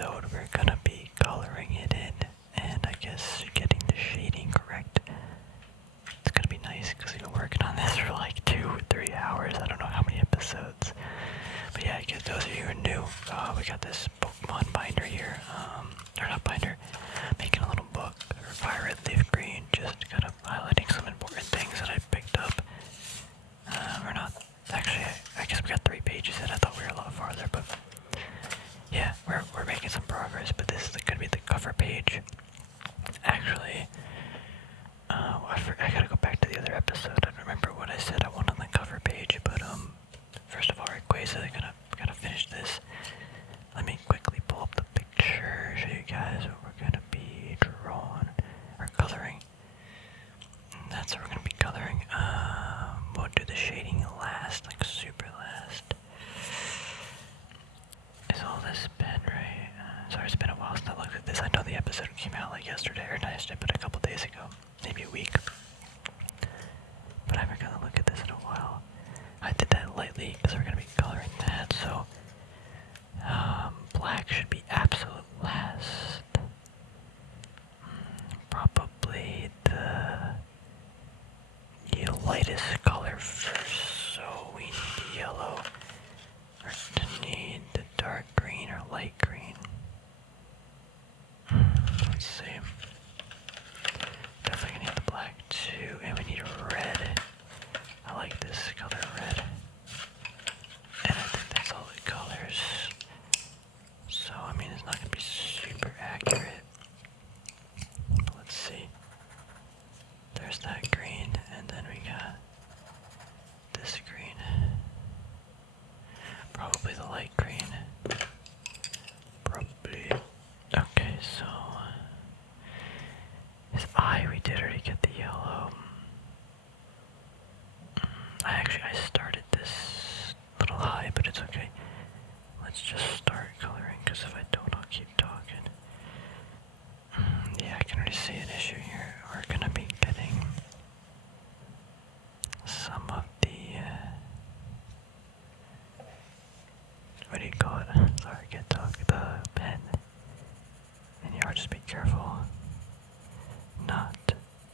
episode we're gonna be coloring it in, and I guess getting the shading correct. It's gonna be nice because we've been working on this for like 2 or 3 hours. I don't know how many episodes. But yeah, I guess those of you who are new, we got this Pokemon binder here. Or not binder, making a little book for Fire Red Leaf Green, just kind of highlighting some important things that I picked up. Or not. Actually, I guess we got 3 pages in. I thought we were a lot farther, but yeah, we're making some progress. But this is gonna be the cover page. Actually, I gotta go back to the other episode. I don't remember what I said I want on the cover page, but first of all, Rayquaza, I gotta finish this. Let me quickly pull up the picture, show you guys what we're gonna be drawing or coloring. And that's what we're gonna be coloring. We'll do the shading last, like super last. Is all this pen right? Sorry, it's been a while since I looked at this. I know the episode came out like yesterday, or not yesterday, but a couple days ago, maybe a week. But I haven't gonna look at this in a while. I did that lightly because we're gonna be coloring that, so black should be absolute last. Probably the lightest color first, so we need yellow. Or need the dark green or light green. Let's see. Definitely gonna need the black too, and we need red. I like this color red. And I think that's all the colors. So, I mean, it's not gonna be super accurate. But let's see. There's that green, and then we got this green. Probably the light green. Probably. Okay, so his eye, we did already get the yellow. I started this a little high, but it's okay. Let's just start coloring, because if I don't, I'll keep talking. Yeah, I can already see an issue here. We're gonna be getting some of the, what do you call it? Sorry, I can't talk. The pen. And you are just be careful not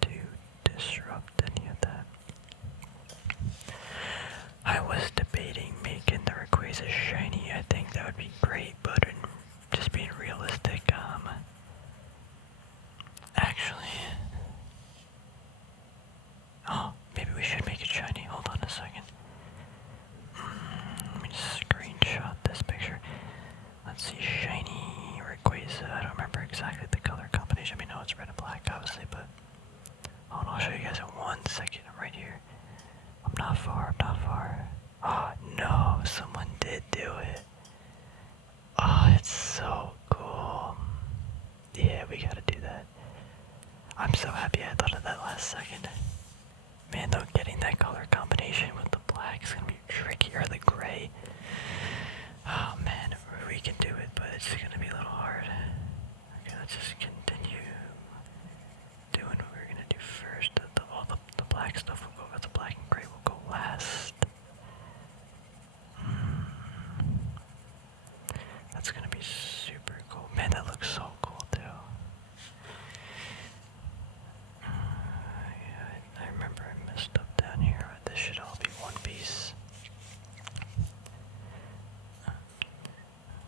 to disrupt any of that. I was debating making the Rayquaza shiny. I think that would be great, but just being realistic, actually, oh, maybe we should make it shiny. Hold on a second. Let me just screenshot this picture. Let's see, shiny Rayquaza. I don't remember exactly the color combination. I mean, no, it's red and black, obviously, but hold on, I'll show you guys in 1 second. I'm right here. I'm not far. Oh, no, someone did do it. Oh, it's so cool. Yeah, we gotta do that. I'm so happy I thought of that last second. Man, though, getting that color combination with the black is gonna be tricky, or the gray. Oh man, we can do it, but it's gonna be a little hard. Okay, let's just continue doing what we're gonna do first. All the black stuff will go, the black and gray will go last. That's gonna be super cool. Man, that looks so cool too. Yeah, I remember I messed up down here. This should all be one piece.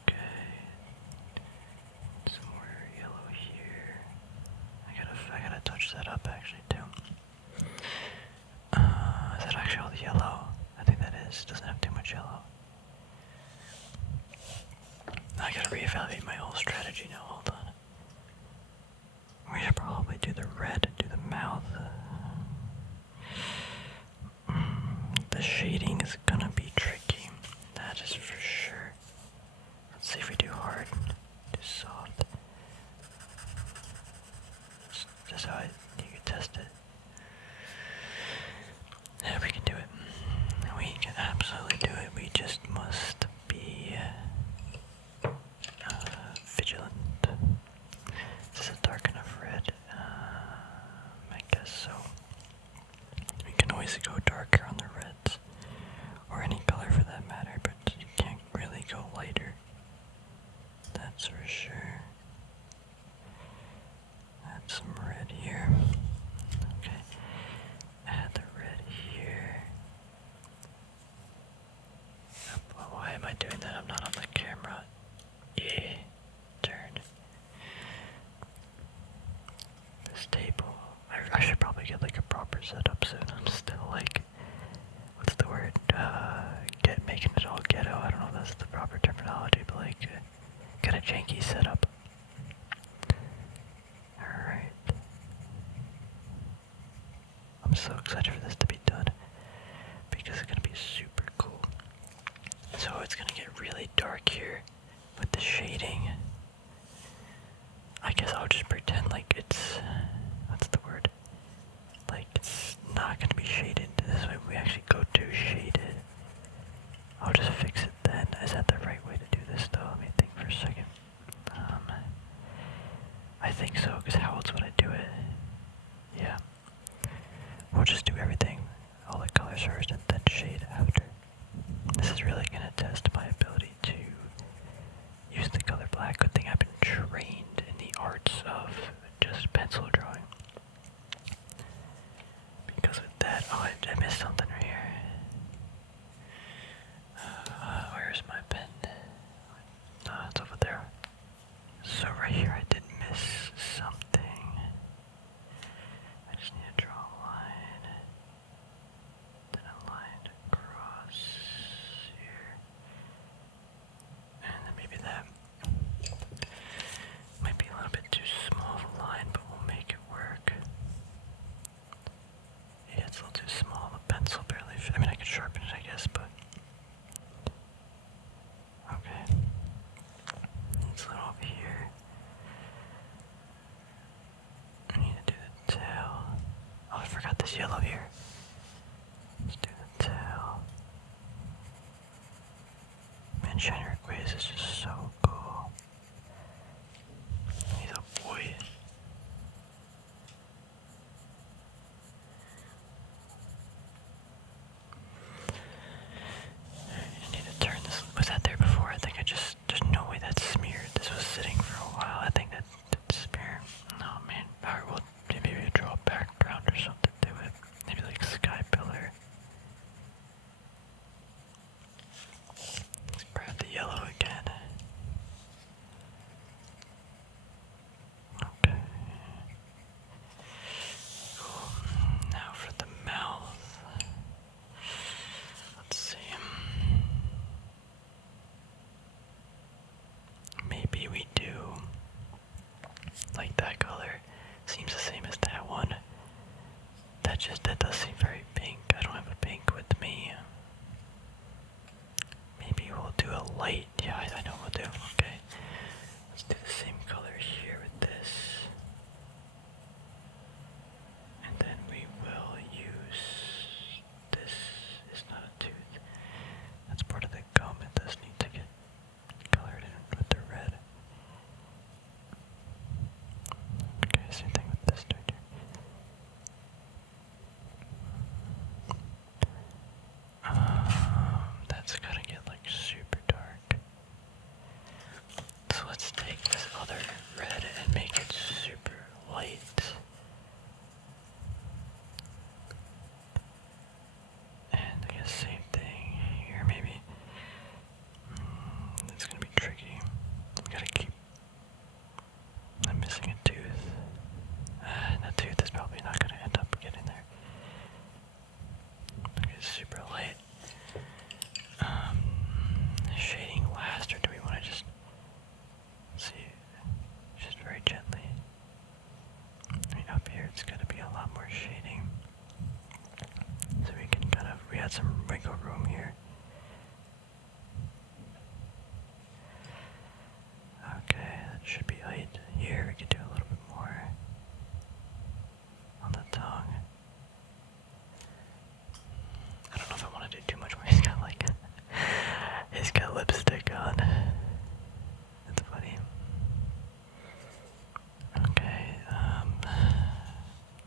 Okay. Some more yellow here. am I doing that? I'm not on the camera. Yeah. Turn. This table. I should probably get like a proper setup soon. I'm still like, what's the word? Making it all ghetto. I don't know if that's the proper terminology, but like, got a janky setup. Alright. I'm so excited for this to be done because it's gonna be super cool. So it's gonna get really dark here with the shading. I guess I'll just pretend like it's, what's the word? Like it's not gonna be shaded. This way we actually go to shaded. I'll just fix it then. Is that the right way to do this though? Let me think for a second. I think so, because how else would I do it? Yeah. We'll just do everything, all the colors first and then shade after. This is really going to test my ability to use the color black. Good thing I've been trained in the arts of just pencil drawing. Because with that, oh, I missed something right here. Where's my pen? No, it's over there. So right here I did miss something. I just need to draw a line. Then a line across here. And then maybe that might be a little bit too small of a line, but we'll make it work. Yeah, it's a little too small. The pencil barely fit. I mean, I could sharpen it, I guess, but okay. It's a little over here. I need to do the tail. Oh, I forgot this yellow here. Let's do the tail. Man, Shiny Rayquaza is just so cool. He's a boy. I need to turn this. Was that there before? I think there's no way that's smeared. This was sitting for a while. I think that's smeared. Oh man. Alright, well, maybe we draw a background or something to it. Maybe like sky pillar. Let's grab the yellow again. Okay. Cool. Now for the mouth. Let's see. Maybe we do like that color. Seems the same as that one. That does seem very pink. I don't have a pink with me. Maybe we'll do a light. Yeah, I know what we'll do. Okay. Let's do the same color here with this. And then we will use this. Is not a tooth. That's part of the gum. It does need to get colored in with the red. Okay, same thing with this right here. That's gotta get like super dark. So let's take this other red and make it super light. And I guess same thing here maybe. It's gonna be tricky. We gotta keep. I'm missing a tooth. That tooth is probably not gonna end up getting there. Okay, super light. Shading last, or do we want to just see just very gently? I mean, up here it's gonna be a lot more shading, so we can we had some wiggle room here. Okay, that should be light. Here we could do a little bit more on the tongue. I don't know if I want to do too much more. He's got like he's got lipstick on. That's funny. Okay,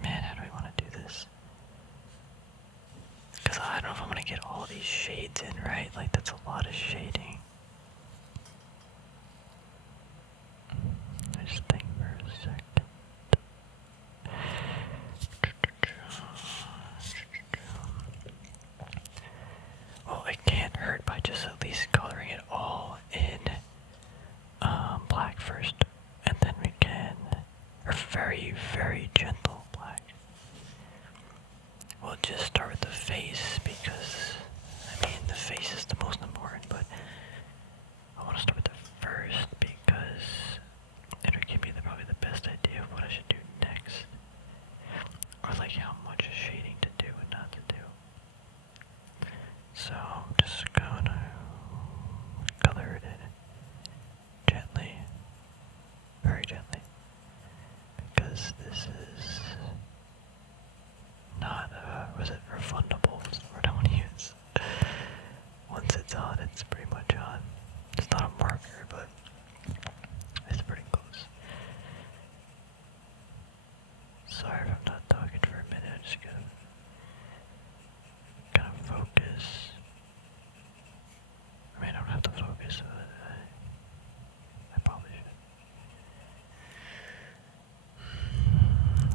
man, how do we want to do this? Because I don't know if I'm gonna get all these shades in, right? Like that's a lot of shading. I just think for a second. Well, it can't hurt by just at least coloring once it's on, it's pretty much on. It's not a marker, but it's pretty close. Sorry if I'm not talking for a minute. I'm just gonna kind of focus. I mean, I don't have to focus, but I probably should.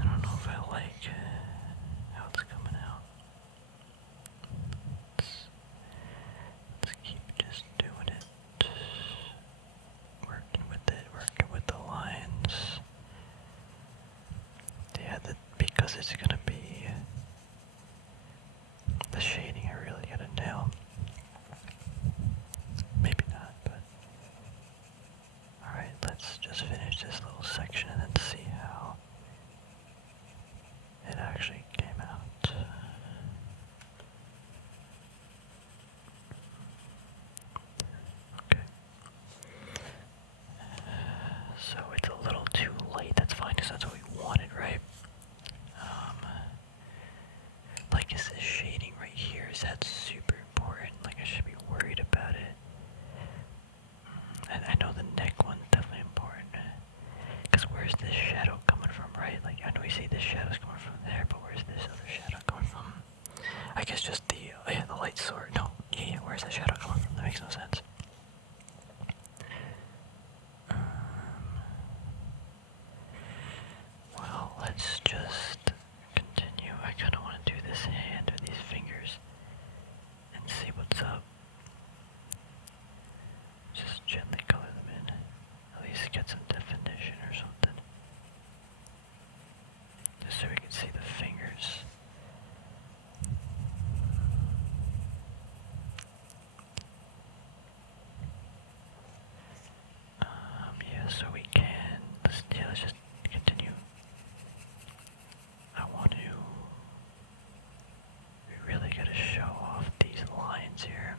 I don't know if I like how it's coming out. Let's keep just doing it. Working with the lines. Yeah, because it's gonna be the shading I really gotta nail. Maybe not, but alright, let's just finish this little section and then see how it actually came out. Okay. So it's a little too late, that's fine, because that's what we wanted, right? Like, is this shading right here, is that super important? Like, I should be worried about it. And I know the neck one's definitely important. Because where's this shadow coming from, right? Like, I know we see this shadow's coming from there, but where's this other shadow coming from? I guess just the, the light source. No, yeah, where's the shadow coming from? That makes no sense. Well, let's just continue. I kind of want to do this hand or these fingers and see what's up. Just gently color them in. At least get some definition or something. Just so we can see the fingers. Yeah, so we can. Let's just continue. I want to. We really gotta show off these lines here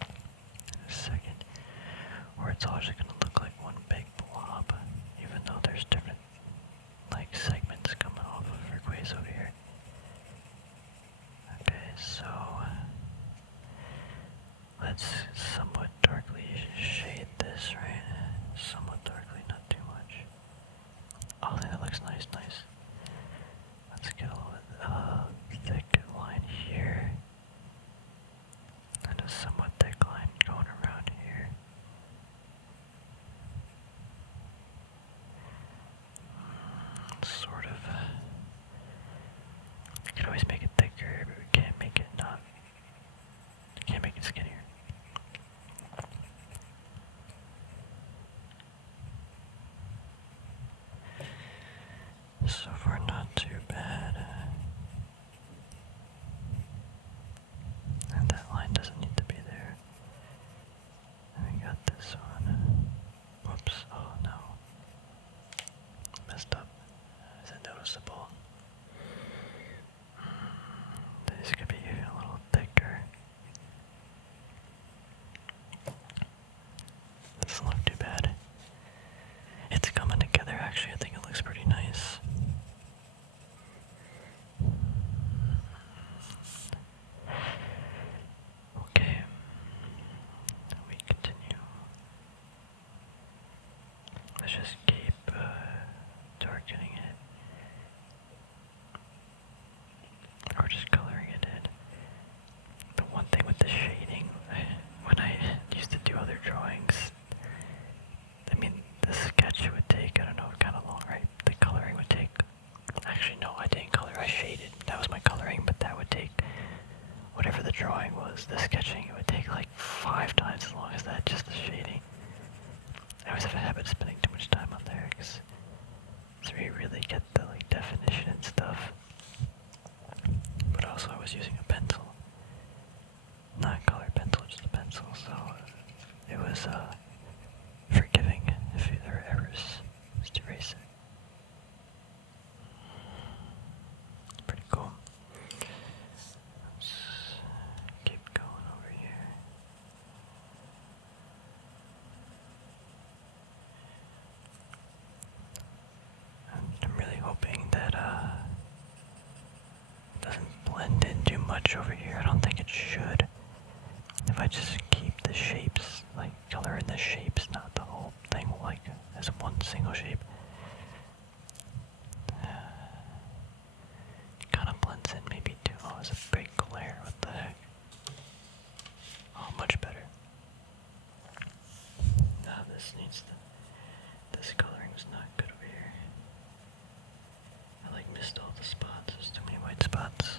in a second, or it's all just gonna look like one big blob, even though there's different like segments coming off of Rayquaza over here. Okay, so let's somewhat darkly shade this, right? Somewhat darkly, not too much. Oh, that looks nice, nice. Let's get a little bit thick line here. And a somewhat thick line going around here. Sort of. You can always make it thicker, but we can't make it not. Can't make it skinnier. So far, not too bad. And that line doesn't need to be there. And we got this one. Whoops. Oh no. Messed up. Is it noticeable? This could be even a little thicker. Doesn't look too bad. It's coming together actually. I think it looks pretty nice. Okay. We continue. Let's just keep darkening it. Or just coloring it in. The one thing with the shading, when I used to do other drawings, I mean, the sketch would take, I don't know, kind of long, right? The coloring would take, actually no, I didn't color, I shaded. That was my coloring, but that would take, whatever the drawing was, the sketching, it would take like 5 times as long as that, just the shading. I always have a habit of spending too much time on there, because that's where you really get the like definition and stuff. But also I was using a pencil. Not a color pencil, just a pencil, so it was forgiving if there were errors. Just erase it. Pretty cool. Let's keep going over here. I'm really hoping that it doesn't blend in too much over here. I don't think it should. If I just keep the shapes, like color in the shapes, not the whole thing, like as one single shape. Kind of blends in maybe too. Oh, it's a big glare. What the heck? Oh, much better. Now this needs to. This coloring was not good over here. I like missed all the spots. There's too many white spots.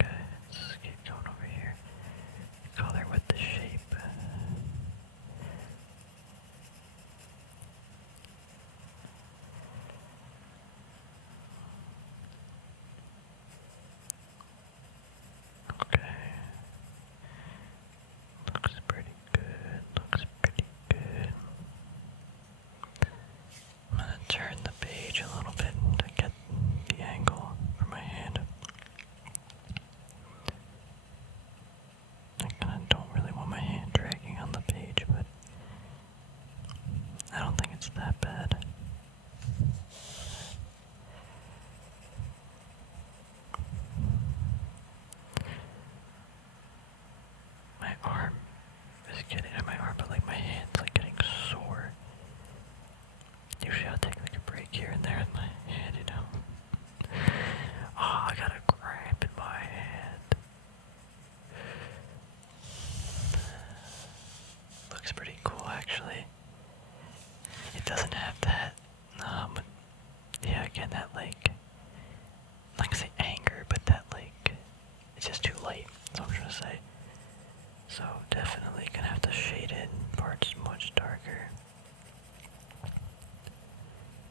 Okay, let's keep going over here. Color with the shape. Okay. Looks pretty good. Looks pretty good. I'm gonna turn the page a little bit to get the angle for my hand. I kinda don't really want my hand dragging on the page, but I don't think it's that bad. My arm is getting, my arm, but like my hand's like getting sore. Usually I'll take like a break here and there with my hand, you know. Oh, I got a cramp in my hand. Looks pretty cool actually. It doesn't have that, yeah, again, that like, I'm not gonna say anger, but that like, it's just too light, that's what I'm trying to say. So definitely gonna have to shade in parts much darker.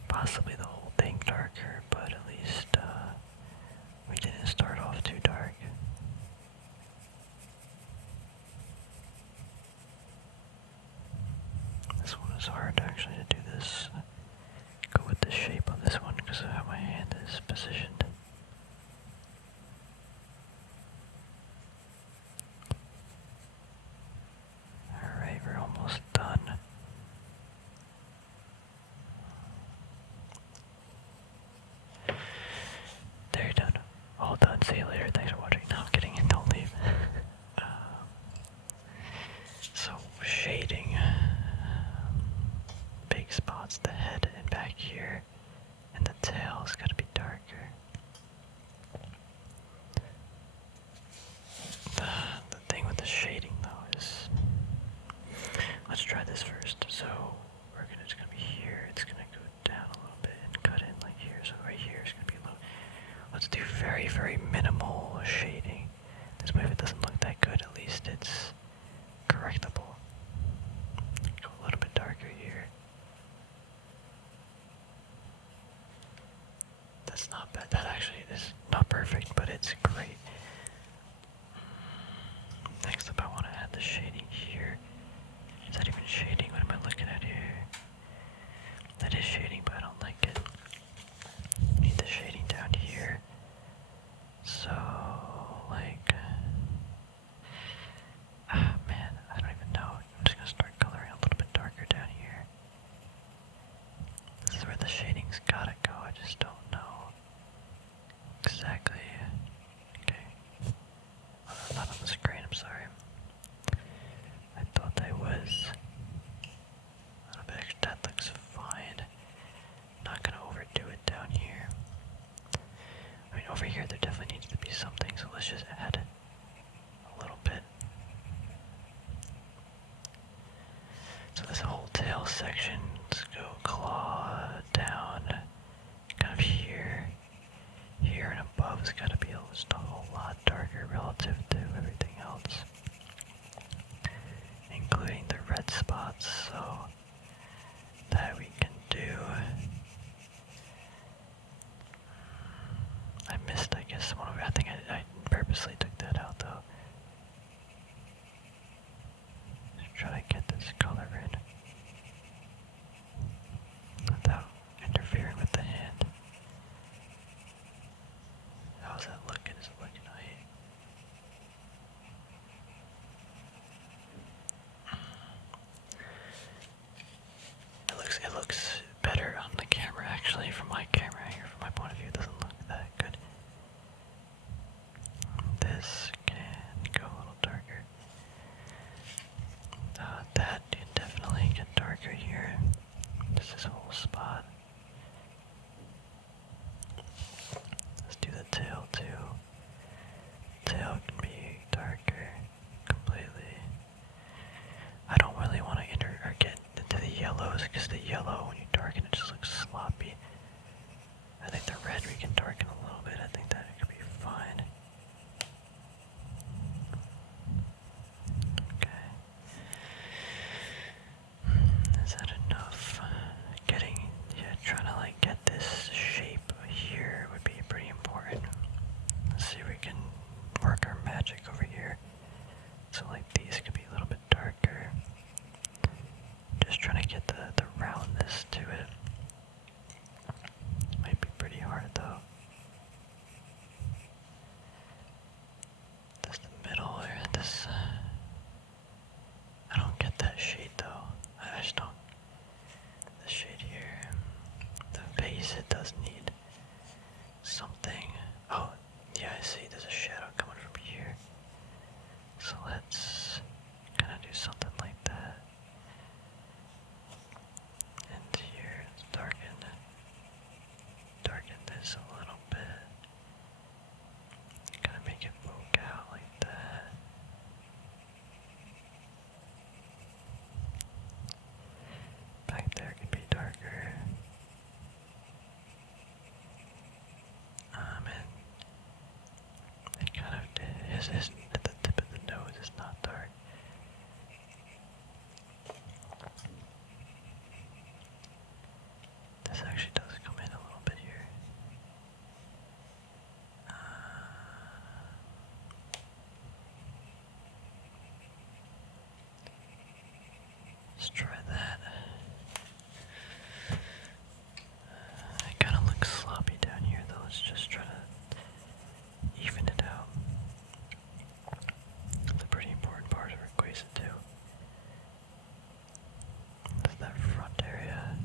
Possibly the whole thing darker, but at least we didn't start off too dark. This one is hard actually to do this. Go with the shape on this one because of how my hand is positioned. Alright, we're almost done. There, you're done. All done. See you later. Thanks for watching. No, I'm kidding. Don't leave. So, shading. Big spots, the head and back here. And the tail's gotta be darker. The thing with the shading though is, let's try this first. So it's gonna be here. It's gonna go down a little bit and cut in like here. So right here is gonna be a little. Let's do very, very minimal shading. This way, if it doesn't look that good, at least it's correctable. Go a little bit darker here. That's not bad. That actually is not perfect, but it's great. Next up, I want to add the shading here. Is that even shading? What am I looking at here? That is shading, but I don't like it. Need the shading down here. So, like, man, I don't even know. I'm just gonna start coloring a little bit darker down here. This is where the shading's gotta go. I just don't know exactly. Okay. Oh, not on the screen, I'm sorry. I thought I was. A little bit extra. That looks fine. Not gonna overdo it down here. I mean, over here there definitely needs to be something, so let's just add a little bit. So this whole tail section, let's go claw down, kind of here, here and above has got to be just a whole lot darker relative to everything else, including the red spots, so that we can do. I missed, I guess, one of it. I think I purposely took that out though. Just try to get this color in without interfering with the hand. How's that looking? Is it looking right? It looks better on the camera actually. From my camera here, from my point of view, it doesn't this is at the tip of the nose is not dark. This actually does come in a little bit here. Let's try that. It kind of looks sloppy down here though. Let's just try to even it out. It's a pretty important part of Rayquaza too. It's that front area.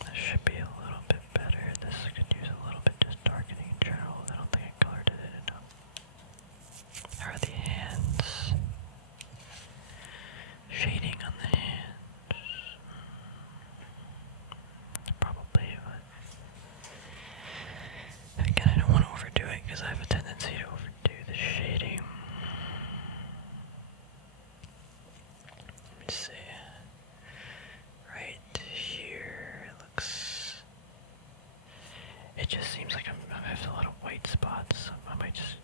This should be a little bit better. This could use a little bit just darkening in general. I don't think I colored it enough. How are the hands? Shading on the hands. Probably, but again, I don't want to overdo it because I have a tendency to overdo the shading. Let me see. Right here, it looks. It just seems like I have a lot of white spots. I might just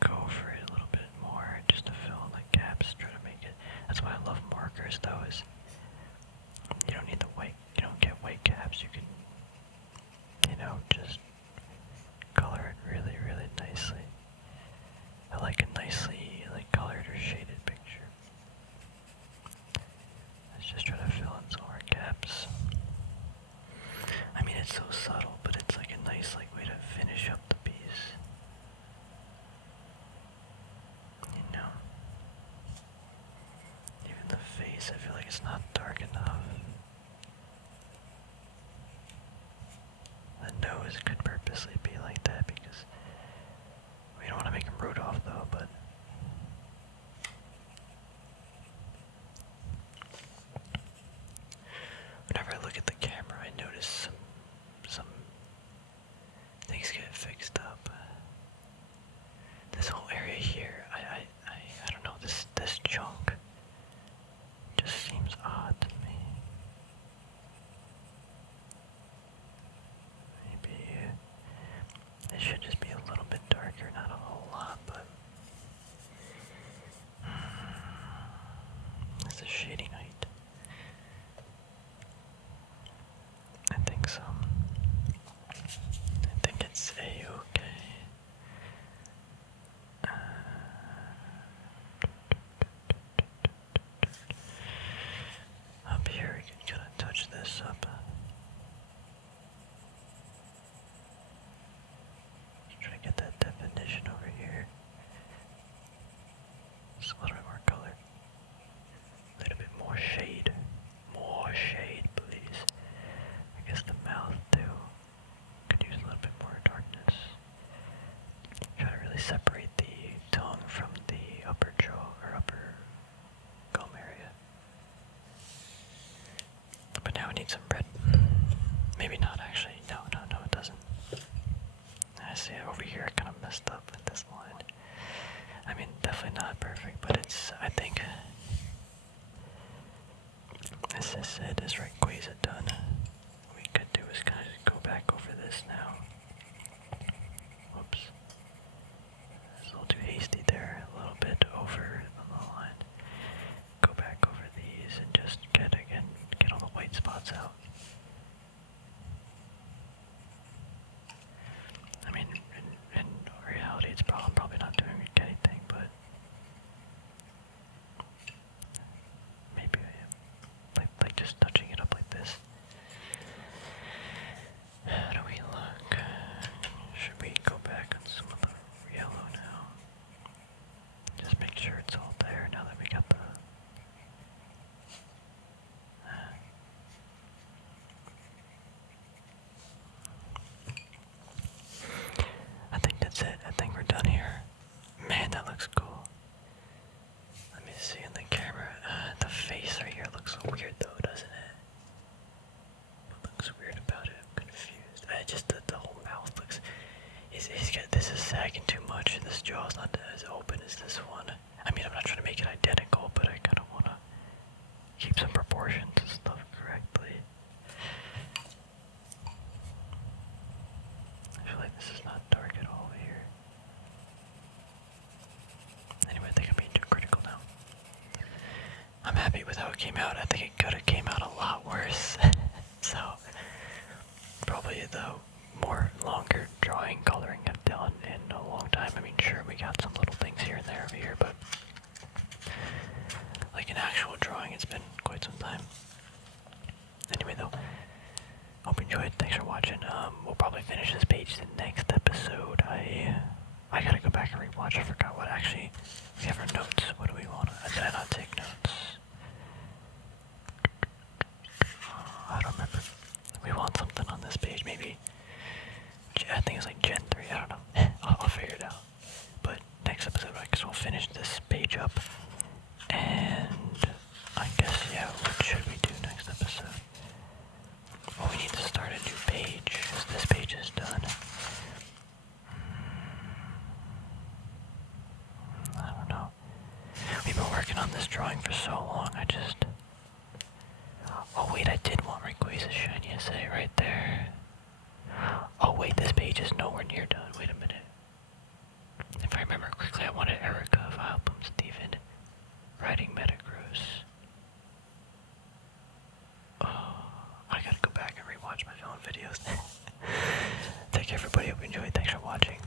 go for it a little bit more just to fill in the gaps, try to make it. That's why I love markers though, is you don't need the white, you don't get white caps, you can, just color it really, really nicely. I like a nicely colored or shaded picture. Let's just try to fill in some more gaps. I mean, it's so subtle, but it's like a nice way to finish up the piece. Even the face, I feel like it's not dark enough. The nose could purposely be like that because we don't want to make him Rudolph though, but whenever I look at the camera, I notice some things get fixed up. This whole area here, I don't know, this chunk just seems odd to me. Maybe it should just be a little bit darker, not a whole lot, but it's a shading height. I think so. I think it's a-okay. Up here we can kind of touch this up. Try to get that definition over here. Just a little bit more color. A little bit more shade. More shade, please. I guess the mouth too could use a little bit more darkness. Try to really separate the tongue from the upper jaw or upper gum area. But now we need some red. Maybe not actually. No, it doesn't. I see over here I kind of messed up with this line. I mean, definitely not perfect, but it's, I think, as I said, is Rayquaza done. What we could do is kind of go back over this now. Whoops. It's a little too hasty there, a little bit over on the line. Go back over these and just get all the white spots out. I mean, in reality, I'm probably not doing anything, but maybe I am. Like just touching it up like this. How do we look? with how it came out. I think it could have came out a lot worse. So, probably the more longer drawing, coloring I've done in a long time. I mean, sure, we got some little things here and there over here, but like an actual drawing, it's been quite some time. Anyway, though, hope you enjoyed. Thanks for watching. We'll probably finish this page the next episode. I gotta go back and rewatch. I forgot what actually we have our notes. What do we want? Did I not take notes? I don't remember. We want something on this page, maybe. I think it's like Gen 3. I don't know. I'll figure it out. But next episode, I guess we'll finish this page up. And I guess, yeah, what should we do next episode? Well, we need to start a new page, because this page is done. I don't know. We've been working on this drawing for so long, I just... Oh wait, I did want Rayquaza Shiny Essay right there. Oh wait, this page is nowhere near done. Wait a minute. If I remember correctly, I wanted Erica of Album Steven writing Metagross. Oh, I gotta go back and rewatch my film videos. Take care everybody, hope you enjoyed. Thanks for watching.